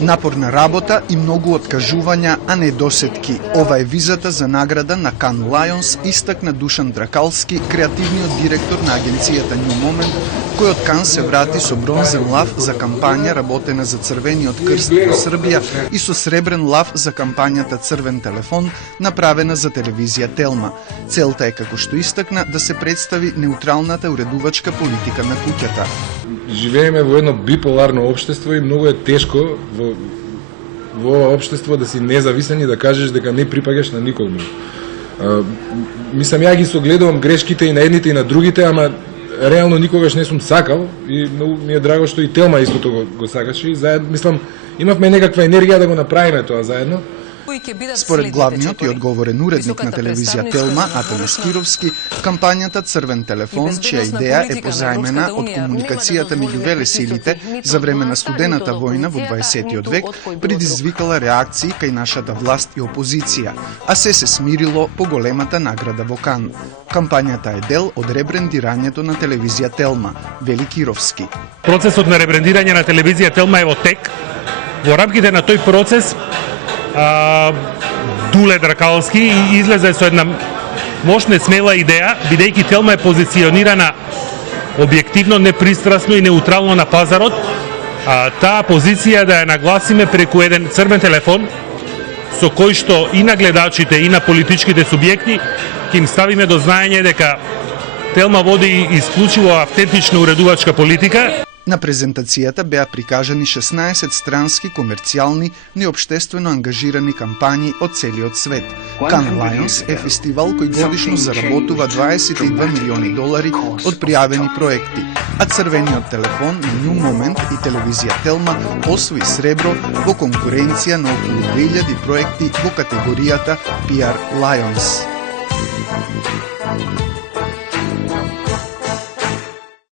Напорна работа и многу откажувања, а не досетки. Ова е визата за награда на Cannes Lions, истакна Душан Дракалски, креативниот директор на агенцијата New Moment, кој од Кан се врати со бронзен лав за кампања работена за Црвениот крст во Србија и со сребрен лав за кампањата Црвен телефон, направена за телевизија Телма. Целта е, како што истакна, да се представи неутралната уредувачка политика на куќата. Живееме во едно биполарно општество и многу е тешко во ова општество да си независен и да кажеш дека не припагаш на никому. Мислам, ја ги согледувам грешките и на едните и на другите, ама реално никогаш не сум сакал и многу ми е драго што и Телма истото го сакаше и заедно, мислам, имавме некаква енергија да го направиме тоа заедно. Според главниот и одговорен уредник на телевизија Телма, Атанас Кировски, кампањата Црвен телефон, чија идеја е позајмена од комуникацијата меѓу велесилите за време на студената војна во 20 век, предизвикала реакции кај нашата власт и опозиција, а се смирило по големата награда во Кан. Кампањата е дел од ребрендирањето на телевизија Телма, вели Кировски. Процесот на ребрендирање на телевизија Телма е во тек. Во рамките на тој процес Дуле Дракалски излезе со една мощна смела идеја, бидејќи Телма е позиционирана објективно, непристрасно и неутрално на пазарот, таа позиција да ја нагласиме преку еден црвен телефон, со кој што и на гледачите и на политичките субјекти ќе им ставиме до знаење дека Телма води исклучиво автентична уредувачка политика. На презентацијата беа прикажани 16 странски, комерцијални, неопштествено ангажирани кампањи од целиот свет. Cannes Lions е фестивал кој годишно заработува $22 милиони од пријавени проекти, а Црвениот телефон на New Moment и телевизија Телма освои сребро во конкуренција на околу 2000 проекти во категоријата PR Lions.